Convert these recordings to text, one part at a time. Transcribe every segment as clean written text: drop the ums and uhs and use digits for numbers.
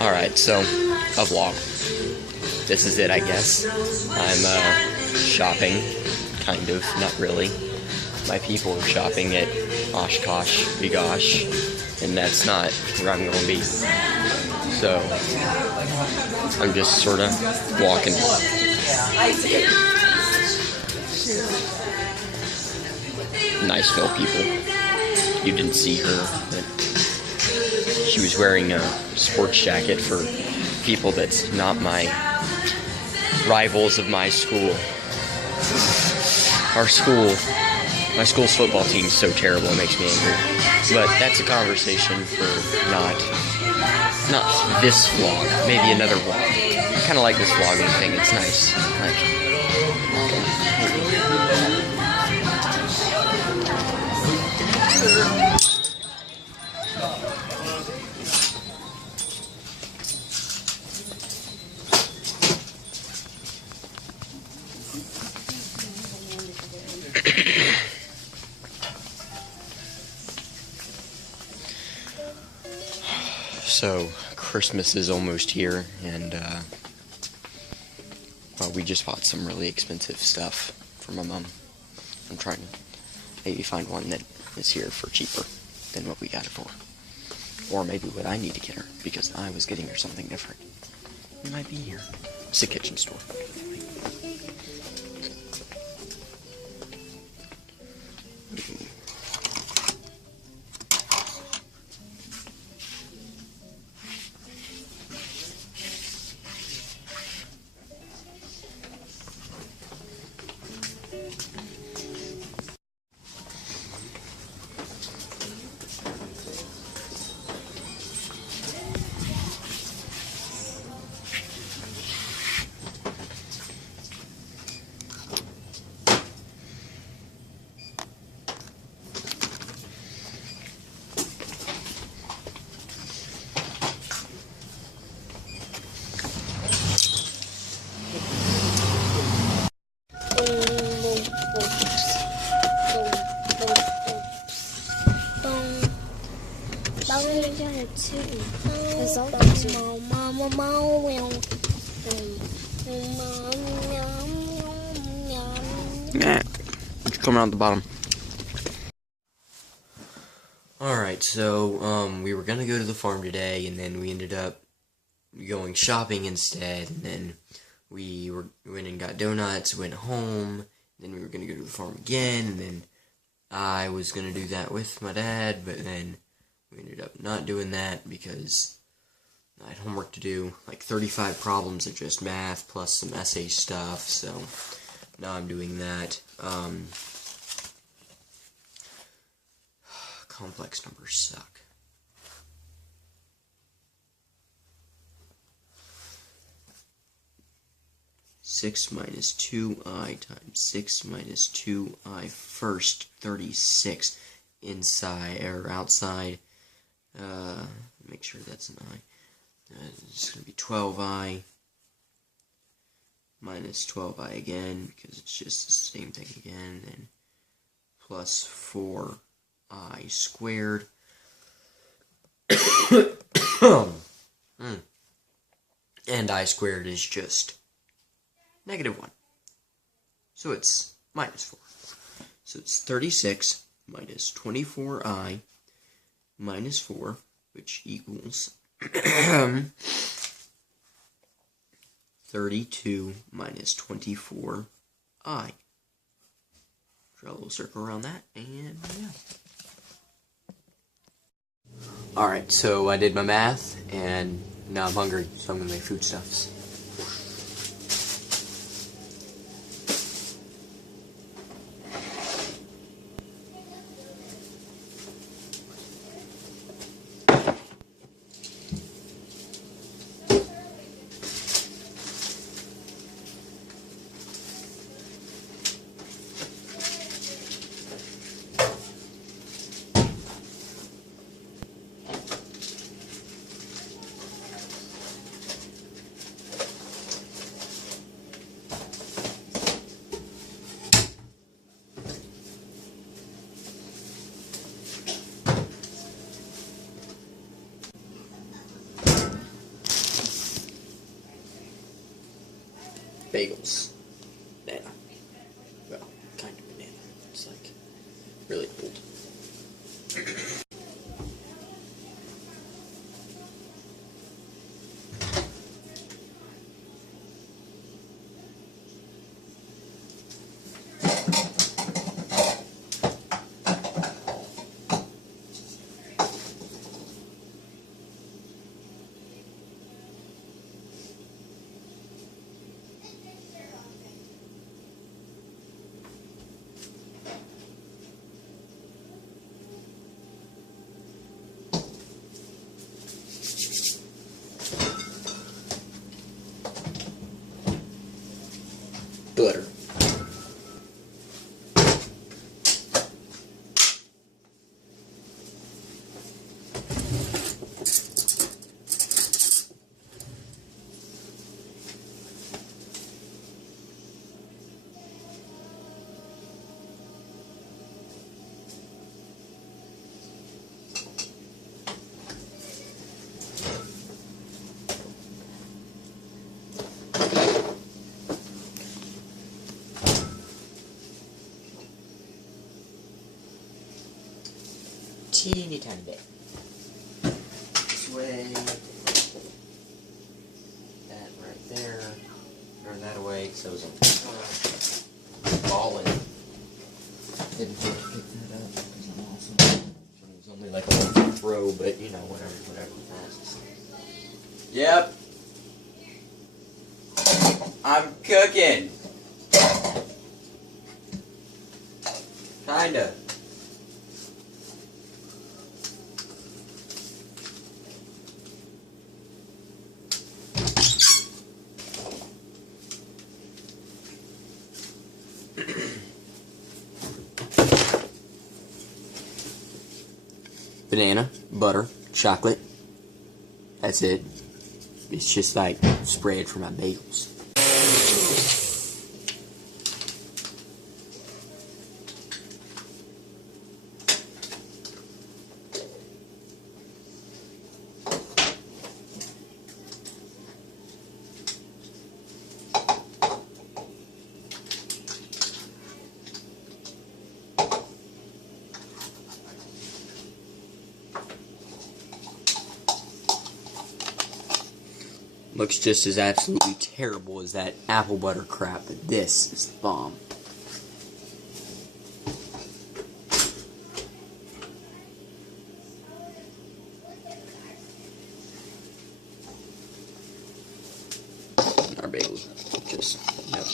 Alright, so, a vlog. This is it, I guess. I'm, shopping. Kind of, not really. My people are shopping at Oshkosh Bigosh, and that's not where I'm gonna be. So, I'm just sorta walking. Niceville people. You didn't see her, but she was wearing a sports jacket for people that's not my rivals of my school. My school's football team's so terrible it makes me angry. But that's a conversation for not this vlog, maybe another vlog. I kind of like this vlogging thing, it's nice. So, Christmas is almost here, and, well, we just bought some really expensive stuff for my mom. I'm trying to maybe find one that is here for cheaper than what we got it for. Or maybe what I need to get her, because I was getting her something different. It might be here. It's a kitchen store. It's coming out the bottom. Alright, so, we were gonna go to the farm today, and then we ended up going shopping instead, and then we went and got donuts, went home, then we were gonna go to the farm again, and then I was gonna do that with my dad, but then we ended up not doing that because I had homework to do, like 35 problems of just math, plus some essay stuff, so now I'm doing that. Complex numbers suck. Six minus 2i times 6 minus 2i first, 36 inside, or outside, make sure that's an I. It's going to be 12i minus 12i again, because it's just the same thing again, and plus 4i squared. And I squared is just -1. So it's minus 4. So it's 36 minus 24i minus 4, which equals 32 minus 24i. Draw a little circle around that, and yeah. Alright, so I did my math, and now I'm hungry, so I'm gonna make foodstuffs. bagels. Banana. Well, kind of banana. It's like really old. Butter. Teeny tiny bit. This way. That right there. Turn that away because I was on balling. Didn't pick that up because I'm awesome. It was only like a little throw, but you know, whatever passes. Yep. I'm cooking. Kinda. Banana, butter, chocolate. That's it. It's just like spread for my bagels. Looks just as absolutely terrible as that apple butter crap, but this is the bomb. Our bagels just, yep.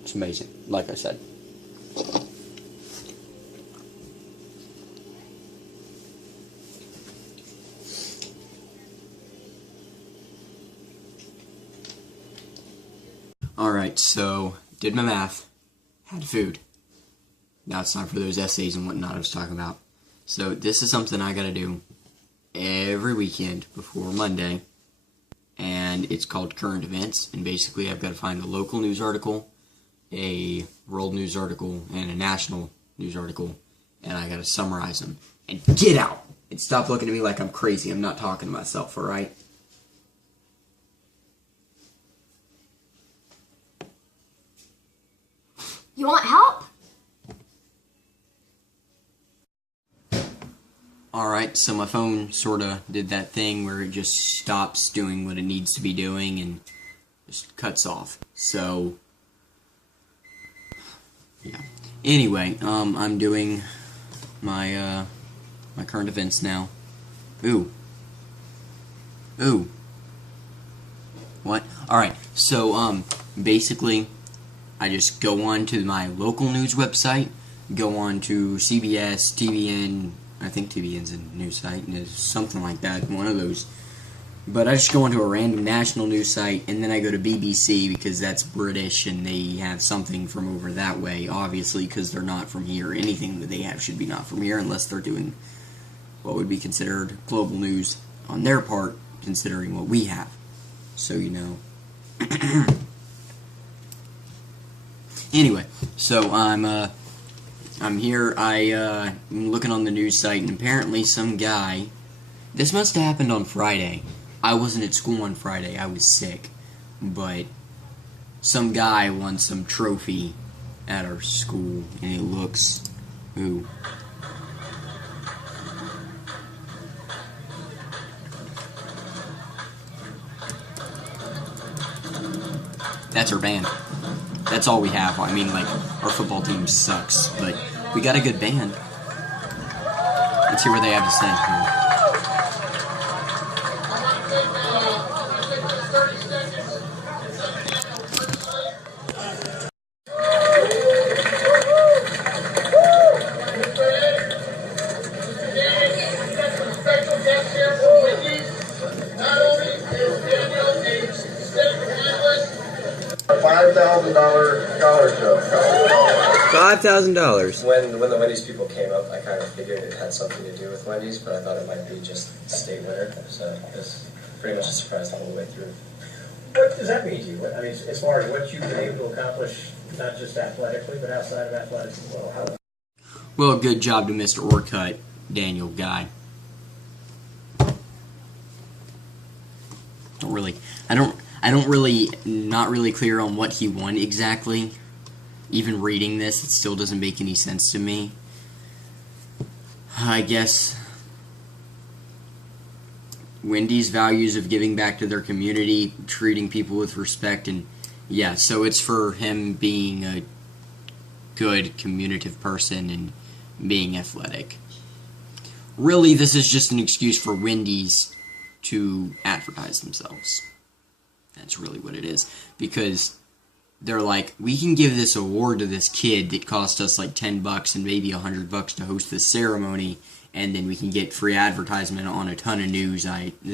It's amazing, like I said. Alright, so, did my math, had food. Now it's time for those essays and whatnot I was talking about. So, this is something I gotta do every weekend before Monday, and it's called Current Events, and basically I've got to find a local news article, a world news article, and a national news article, and I gotta summarize them. And get out! And stop looking at me like I'm crazy. I'm not talking to myself, alright? You want help? Alright, so my phone sorta did that thing where it just stops doing what it needs to be doing and just cuts off. So, yeah. Anyway, I'm doing my, my current events now. Ooh. What? Alright, so, basically, I just go on to my local news website, go on to CBS, TBN, I think TBN's a news site, and it's something like that, one of those But I just go onto a random national news site, and then I go to BBC because that's British, and they have something from over that way, obviously, because they're not from here. Anything that they have should be not from here, unless they're doing what would be considered global news on their part, considering what we have. So, you know. Anyway, so I'm here, I'm looking on the news site, and apparently some guy, this must have happened on Friday. I wasn't at school on Friday, I was sick, but some guy won some trophy at our school, and it looks, ooh. That's our band. That's all we have. I mean, like, our football team sucks, but we got a good band. Let's hear what they have to say here. $5,000 scholarship. $5,000. When the Wendy's people came up, I kind of figured it had something to do with Wendy's, but I thought it might be just state winner. So it was pretty much a surprise the whole way through. What does that mean to you? I mean, as far as what you've been able to accomplish, not just athletically, but outside of athletics as well. Well, good job to Mr. Orcutt, Daniel Guy. Not really clear on what he won exactly. Even reading this, it still doesn't make any sense to me. I guess Wendy's values of giving back to their community, treating people with respect, and yeah, so it's for him being a good communicative person and being athletic. Really, this is just an excuse for Wendy's to advertise themselves. That's really what it is. Because they're like, we can give this award to this kid that cost us like $10 and maybe $100 to host this ceremony, and then we can get free advertisement on a ton of news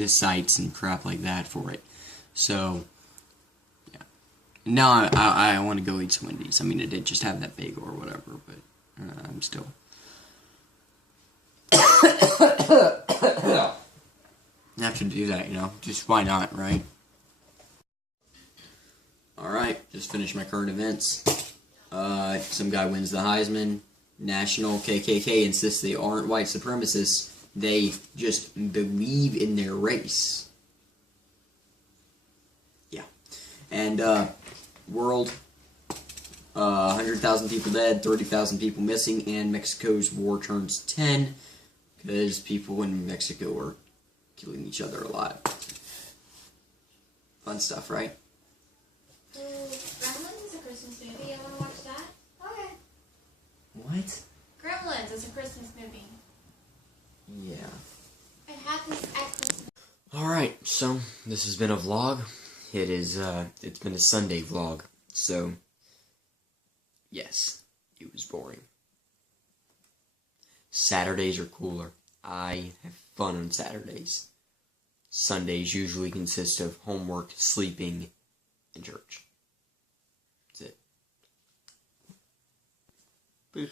sites and crap like that for it. So, yeah. Now I want to go eat some Wendy's. I mean, I did just have that bagel or whatever, but I'm still... have to do that, you know? Just why not, right? Alright, just finished my current events. Some guy wins the Heisman. National KKK insists they aren't white supremacists. They just believe in their race. Yeah. And, world, 100,000 people dead, 30,000 people missing, and Mexico's war turns 10, because people in Mexico are killing each other a lot. Fun stuff, right? Gremlins is a Christmas movie. I want to watch that. Okay. What? Gremlins is a Christmas movie. Yeah. It happens at Christmas. Alright, so this has been a vlog. It's been a Sunday vlog. So, yes, it was boring. Saturdays are cooler. I have fun on Saturdays. Sundays usually consist of homework, sleeping, and church. That's it. Peace.